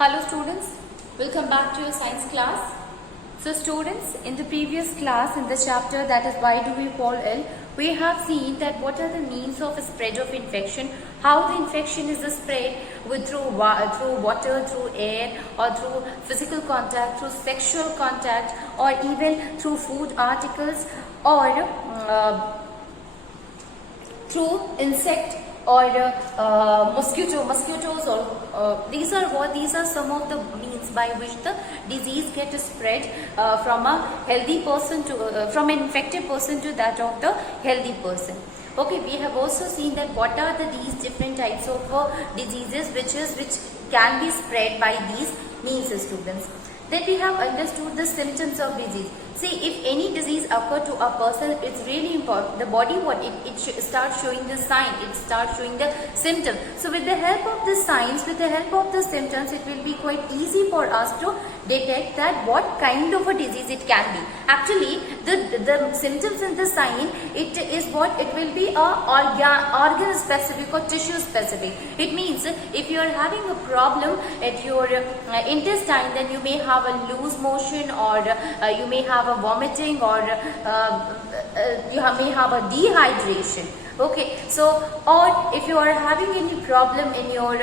Hello students, welcome back to your science class. So students, in the previous class, in the chapter that is why do we fall ill, we have seen that what are the means of spread of infection, how the infection is spread through water, through air, or through physical contact, through sexual contact, or even through food articles, or through insect or mosquitoes, or these are some of the means by which the disease gets spread from a healthy person to from an infected person to that of the healthy person. Okay, we have also seen that what are these different types of diseases which can be spread by these means, students. Then we have understood the symptoms of disease. See, if any disease occur to a person, it's really important. The body, it starts showing the sign, it starts showing the symptom. So with the help of the signs, with the help of the symptoms, it will be quite easy for us to detect that what kind of a disease it can be. Actually, the symptoms and the sign, it is what it will be organ specific or tissue specific. It means if you are having a problem at your intestine, then you may have a loose motion, or you may have a vomiting, or you may have a dehydration. Okay, so or if you are having any problem in your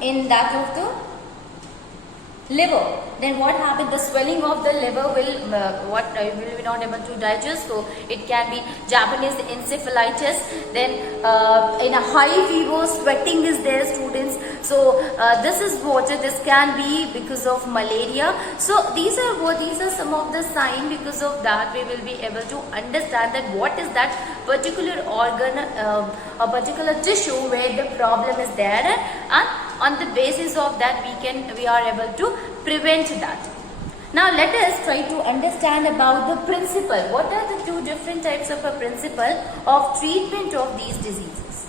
in that of the liver, then what happens? The swelling of the liver will will be not able to digest, so it can be Japanese encephalitis. Then in a high fever, sweating is there, students. So this can be because of malaria. So these are some of the signs. Because of that, we will be able to understand that what is that particular organ, a particular tissue where the problem is there, and on the basis of that we are able to prevent that. Now let us try to understand about the principle. What are the two different types of a principle of treatment of these diseases?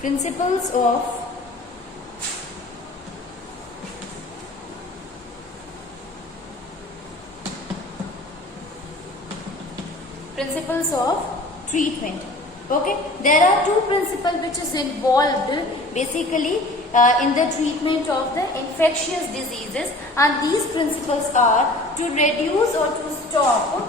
Principles of treatment. Okay, there are two principles which is involved basically in the treatment of the infectious diseases, and these principles are to reduce or to stop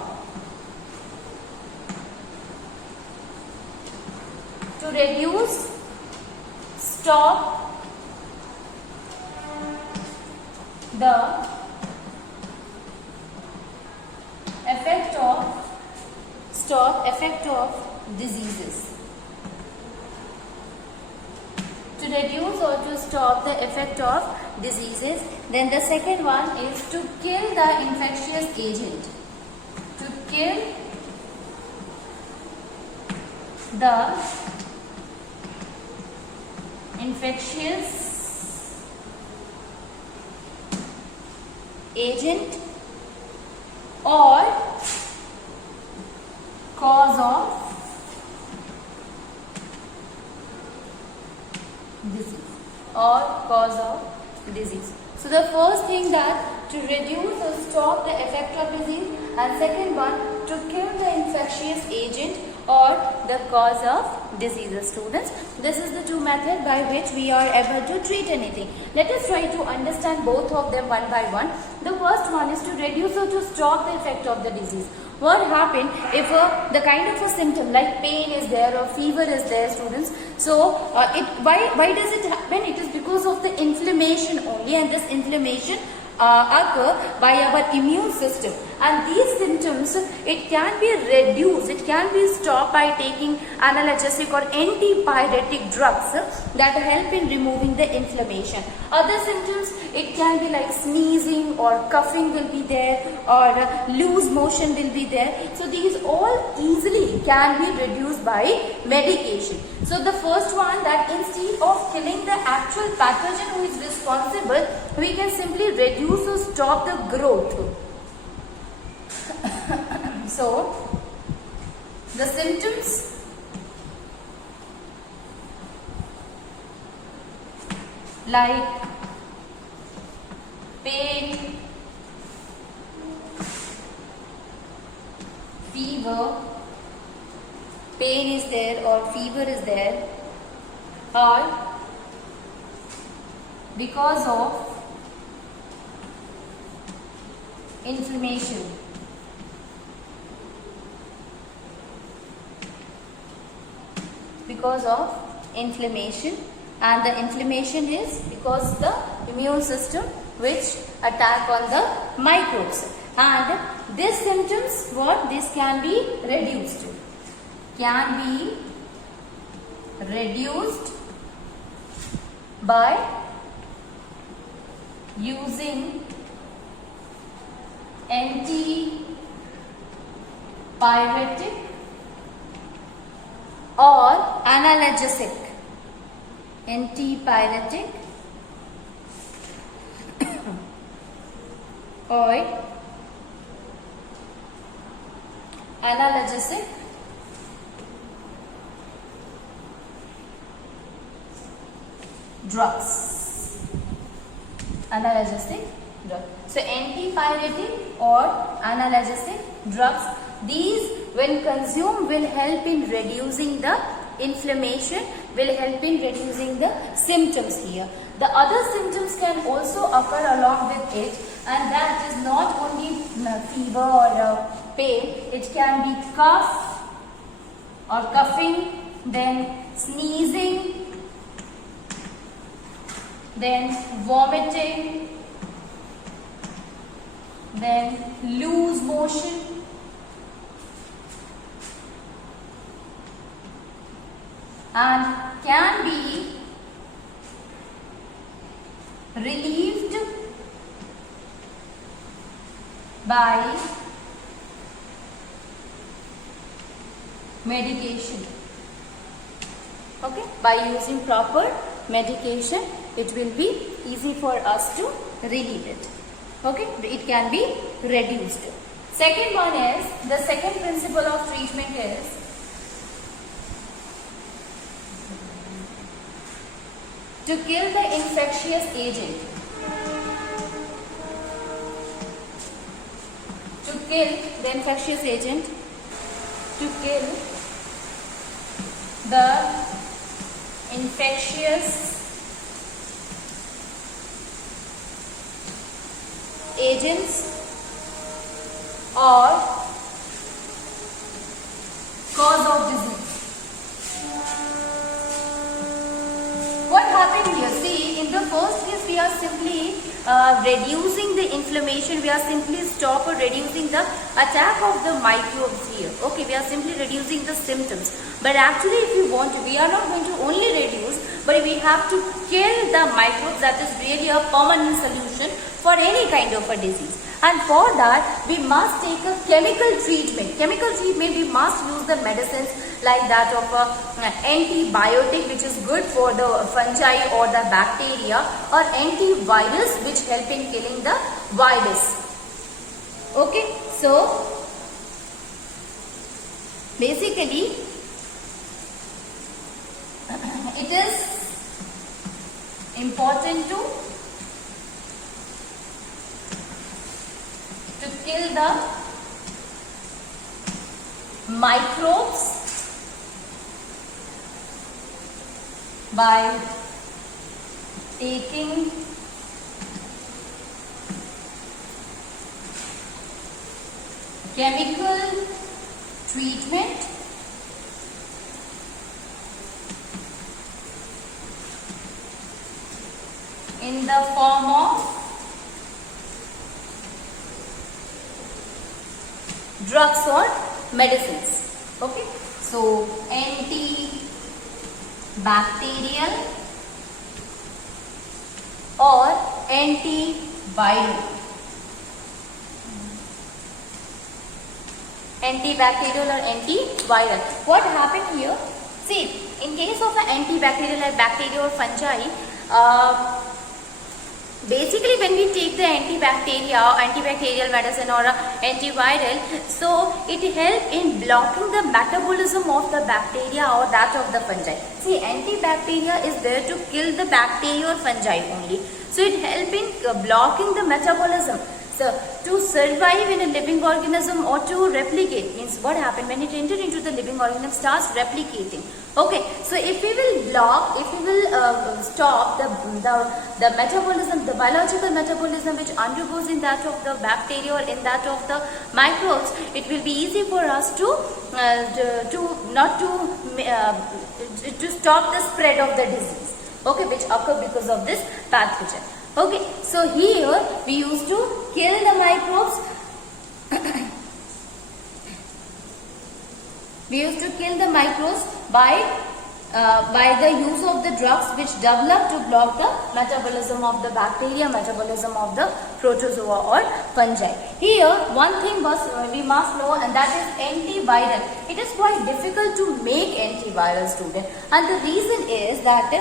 the effect of diseases. To reduce or to stop the effect of diseases. Then the second one is to kill the infectious agent. To kill the infectious agent or cause of disease. So the first thing that to reduce or stop the effect of disease, and second one to kill the infectious agent or the cause of diseases, students. This is the two methods by which we are able to treat anything. Let us try to understand both of them one by one. The first one is to reduce or to stop the effect of the disease. What happens if the kind of a symptom like pain is there or fever is there, students? So why does it happen? It is because of the inflammation only, and this inflammation occur by our immune system, and these symptoms, it can be reduced, it can be stopped by taking analgesic or antipyretic drugs that help in removing the inflammation. Other symptoms, it can be like sneezing or coughing will be there, or loose motion will be there. So these all easily can be reduced by medication. So the first one, that instead of killing the actual pathogen who is responsible, we can simply reduce or stop the growth. So the symptoms like pain, fever, pain is there or fever is there, or because of inflammation. Because of inflammation, and the inflammation is because the immune system which attack on the microbes, and these symptoms, what this can be reduced, by using antipyretic or analgesic. Antipyretic or analgesic drugs. Analgesic drug. So antipyretic or analgesic drugs, these when consumed will help in reducing the inflammation, will help in reducing the symptoms here. The other symptoms can also occur along with it, and that is not only fever or pain, it can be cough or coughing, then sneezing, then vomiting, then loose motion, and can be relieved by medication. Okay, by using proper medication, it will be easy for us to relieve it. Okay, it can be reduced. Second one is, the second principle of treatment is to kill the infectious agent. To kill the infectious agent, to kill the infectious agents or cause of disease. What happened here? See, in the first case we are simply reducing the inflammation, we are simply stop or reducing the attack of the microbes here. Okay, we are simply reducing the symptoms. But actually if you want to, we are not going to only reduce, but we have to kill the microbes. That is really a permanent solution for any kind of a disease. And for that we must take a chemical treatment. Chemical treatment, we must use the medicines like that of antibiotic, which is good for the fungi or the bacteria, or antivirus, which help in killing the virus. Okay, so basically it is important to kill the microbes by taking chemical treatment in the form of drugs or medicines. Okay, so antibacterial or antiviral. Antibacterial or antiviral. What happened here? See, in case of an antibacterial like bacteria or fungi, basically when we take the antibacterial medicine or antiviral, so it helps in blocking the metabolism of the bacteria or that of the fungi. See, antibacteria is there to kill the bacteria or fungi only. So it helps in blocking the metabolism. So to survive in a living organism or to replicate, means what happened when it entered into the living organism, starts replicating. Okay, so if we will block, if we will stop the metabolism, the biological metabolism which undergoes in that of the bacteria or in that of the microbes, it will be easy for us to stop the spread of the disease. Okay, which occur because of this pathogen. Okay, so here we used to kill the microbes. We used to kill the microbes by the use of the drugs which develop to block the metabolism of the bacteria, metabolism of the protozoa or fungi. Here, one thing we must know, and that is antiviral. It is quite difficult to make antiviral, student, and the reason is that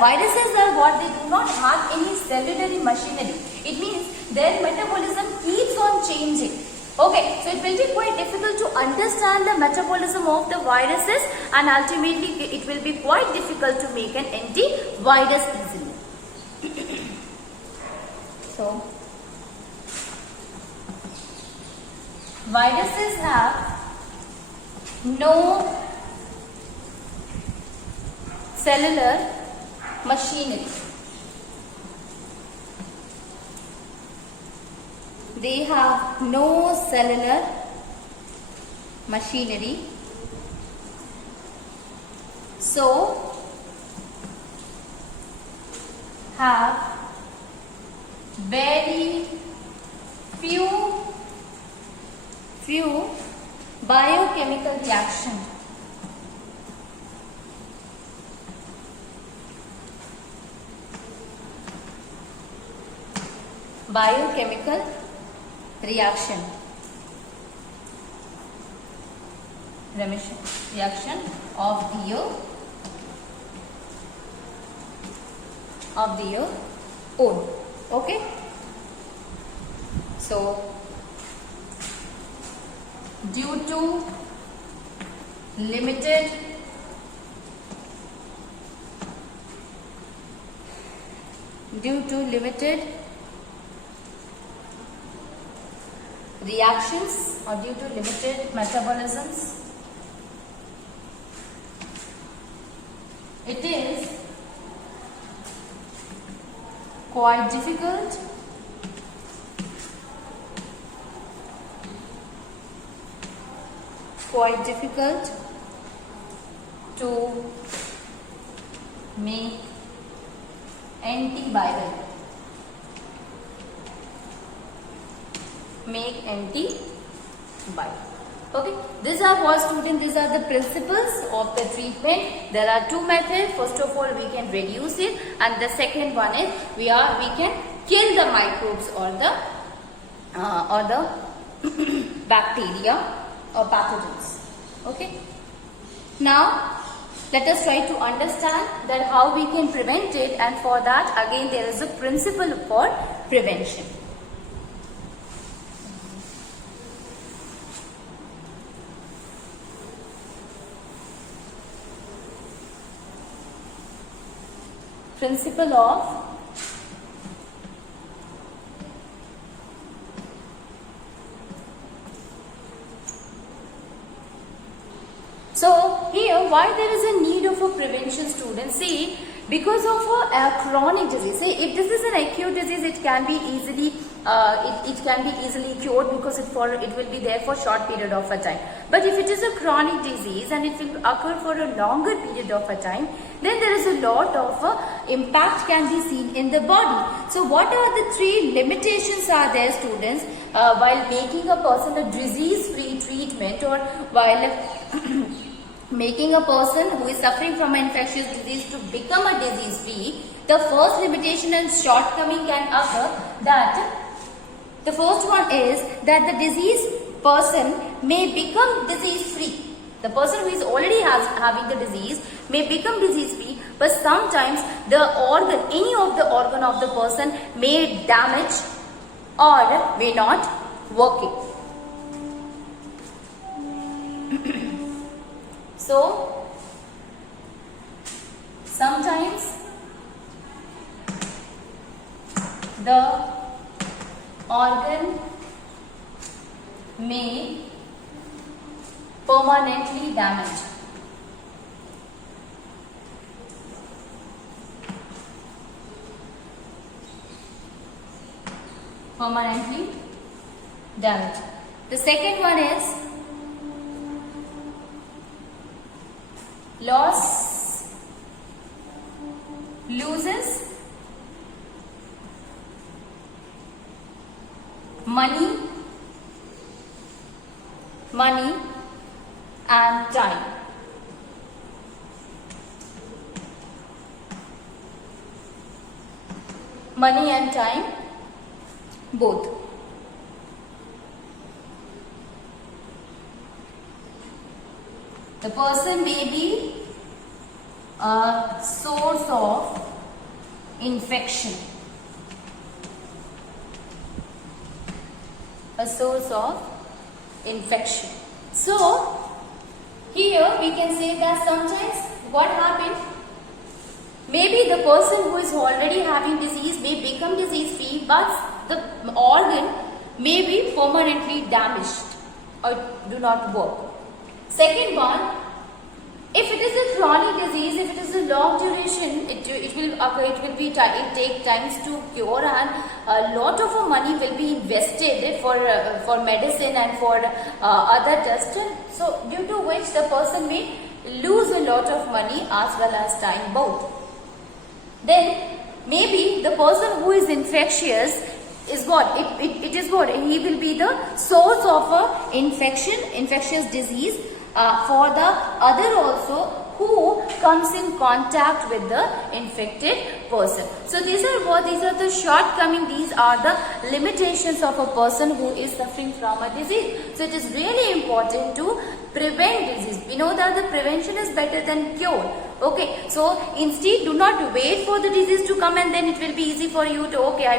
viruses are what, they do not have any cellular machinery. It means their metabolism keeps on changing. Okay, so it will be quite difficult to understand the metabolism of the viruses, and ultimately it will be quite difficult to make an antivirus easily. So, viruses have no cellular machinery. They have no cellular machinery. So, have very few biochemical reaction. Biochemical reaction of the own. Okay, so due to limited reactions or due to limited metabolisms, it is quite difficult to make antiviral. Okay, these are what, student, these are the principles of the treatment. There are two methods. First of all, we can reduce it, and the second one is we can kill the microbes or the bacteria or pathogens. Okay, now let us try to understand that how we can prevent it, and for that again there is a principle for prevention. Principle of so here why there is a need of a prevention, students. See, because of a chronic disease. See, if this is an acute disease, it can be easily cured because it will be there for short period of a time. But if it is a chronic disease and it will occur for a longer period of a time, then there is a lot of impact can be seen in the body. So what are the three limitations are there, students, while making a person a disease-free treatment, or while making a person who is suffering from an infectious disease to become a disease-free? The first limitation and shortcoming can occur that the first one is that the diseased person may become disease-free. The person who is already having the disease may become disease-free, but sometimes any of the organ of the person may damage or may not working. So, sometimes the organ may permanently damage. Permanently damage. The second one is loses money and time. Money and time both. The person may be a source of infection. A source of infection. So, here we can say that sometimes what happened, maybe the person who is already having disease may become disease free, but the organ may be permanently damaged or do not work. Second one, if it is a chronic disease, if it is a long duration, it take times to cure, and a lot of money will be invested for medicine and for other tests. So due to which the person may lose a lot of money as well as time both. Then maybe the person who is infectious is what? It is what? He will be the source of a infectious disease for the other also who comes in contact with the infected person. So these are the shortcomings, these are the limitations of a person who is suffering from a disease. So it is really important to prevent disease. We know that the prevention is better than cure. Okay, so instead do not wait for the disease to come and then it will be easy for you to, okay, I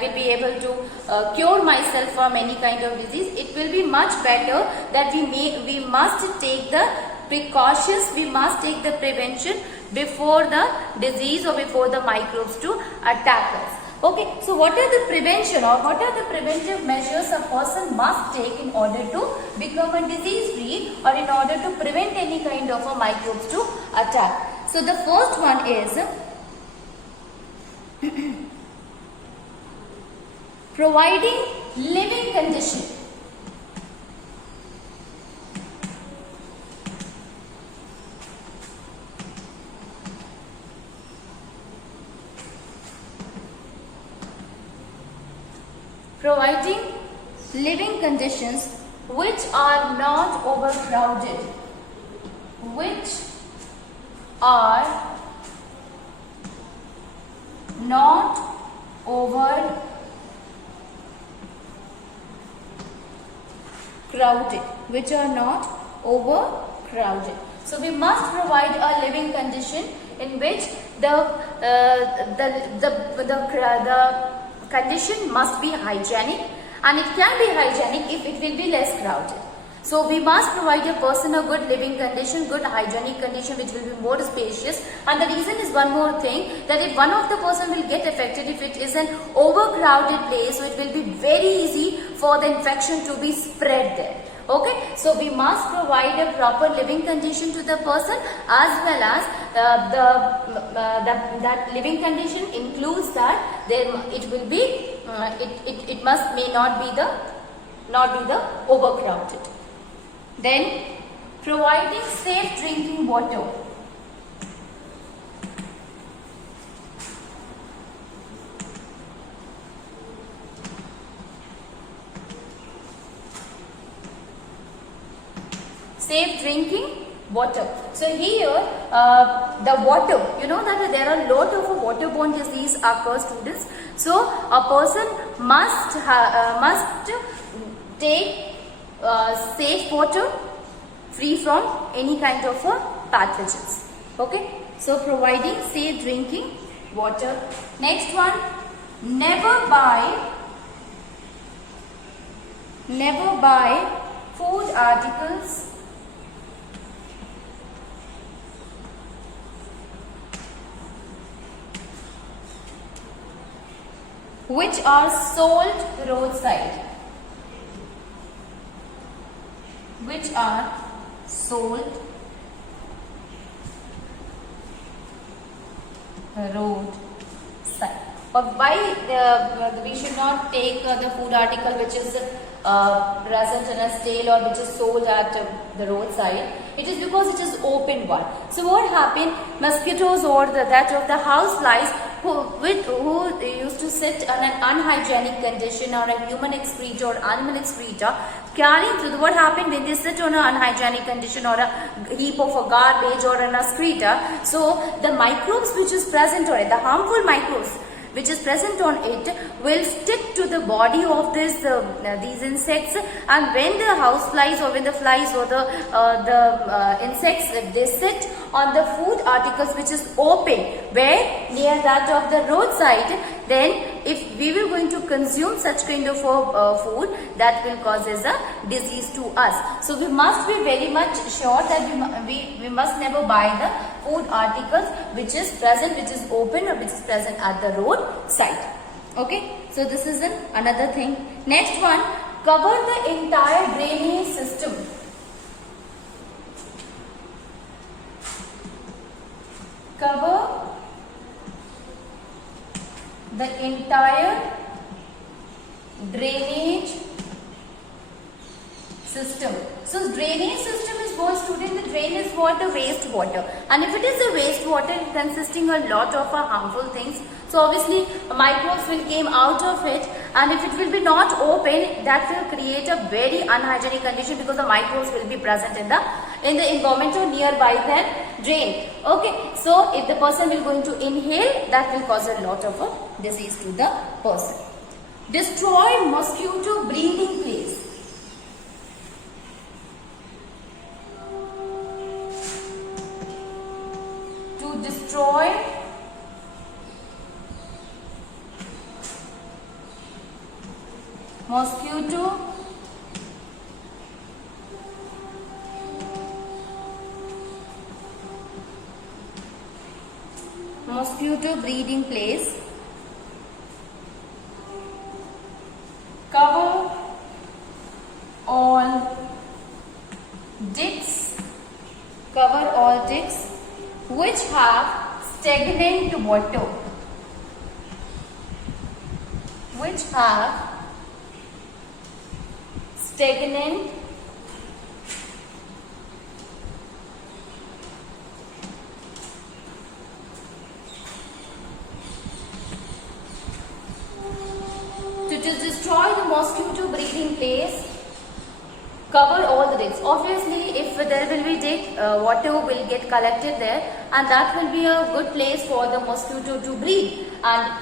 will be able to cure myself from any kind of disease. It will be much better that we must take the precautions, we must take the prevention before the disease or before the microbes to attack us. Okay, so what are the prevention or what are the preventive measures a person must take in order to become a disease free or in order to prevent any kind of a microbes to attack? So the first one is providing living condition. Providing living conditions which are not overcrowded, which are not overcrowded. So we must provide a living condition in which the condition must be hygienic, and it can be hygienic if it will be less crowded. So we must provide a person a good living condition, good hygienic condition which will be more spacious. And the reason is one more thing, that if one of the person will get affected, if it is an overcrowded place, so it will be very easy for the infection to be spread there. Okay, so we must provide a proper living condition to the person, as well as that living condition includes that it may not be the overcrowded. Then providing safe drinking water. Safe drinking water. So here the water, you know that there are a lot of waterborne disease occur, students. So a person must take safe water free from any kind of pathogens. Okay, so providing safe drinking water. Next one, never buy food articles which are sold roadside. Which are sold roadside. But why we should not take the food article which is present in a stall or which is sold at the roadside? It is because it is open one. So what happened? Mosquitoes or that of the house flies who used to sit on an unhygienic condition or a human excreta or animal excreta carrying through. What happened when they sit on an unhygienic condition or a heap of a garbage or an excreta? So the microbes which is present on it, the harmful microbes which is present on it will stick to the body of these insects, and when the house flies or when the flies or the insects, they sit on the food articles which is open where near that of the roadside, then if we were going to consume such kind of food, that will causes a disease to us. So we must be very much sure that we must never buy the food articles which is present, which is open or which is present at the roadside. Okay, so this is another thing. Next one, cover the entire drainage system. Cover the entire drainage system. So drainage system is what, student? The drain is what? The waste water. And if it is a waste water consisting a lot of harmful things, so obviously microbes will came out of it, and if it will be not open, that will create a very unhygienic condition because the microbes will be present in the environment or nearby the drain. Okay, so if the person will going to inhale, that will cause a lot of disease to the person. Destroy mosquito breeding place. To destroy mosquito breeding place, cover all diks which have stagnant water, to destroy the mosquito breeding place, cover all the diks. Obviously, if there will be dik, water will get collected there, and that will be a good place for the mosquito to breed. And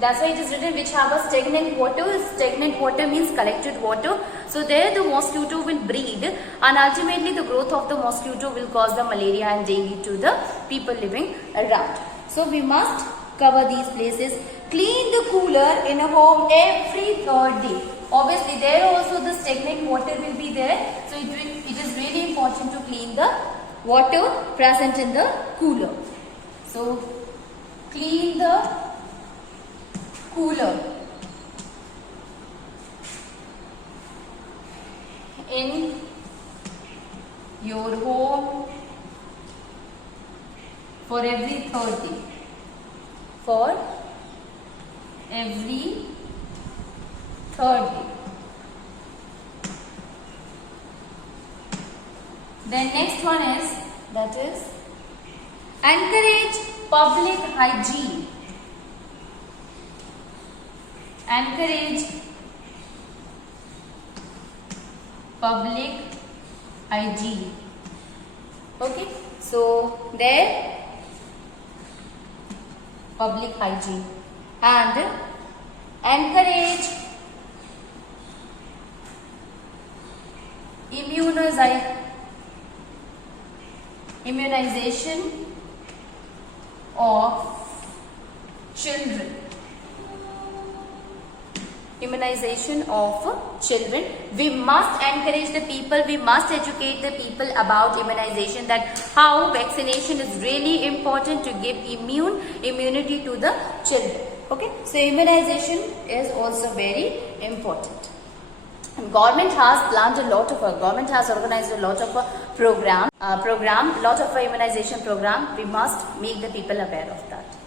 that's why it is written which have a stagnant water. Stagnant water means collected water. So there the mosquito will breed, and ultimately the growth of the mosquito will cause the malaria and dengue to the people living around. So we must cover these places. Clean the cooler in a home every third day. Obviously, there also the stagnant water will be there. So it is really important to clean the water present in the cooler. So clean the cooler in your home for every third day. For every third day. Then next one is, that is, encourage public hygiene. Encourage public hygiene. Okay, so there public hygiene, and encourage immunization of children. Immunization of children. We must encourage the people, we must educate the people about immunization, that how vaccination is really important to give immunity to the children. Okay, so immunization is also very important. And government has planned a lot of government has organized a lot of lot of immunization program. We must make the people aware of that.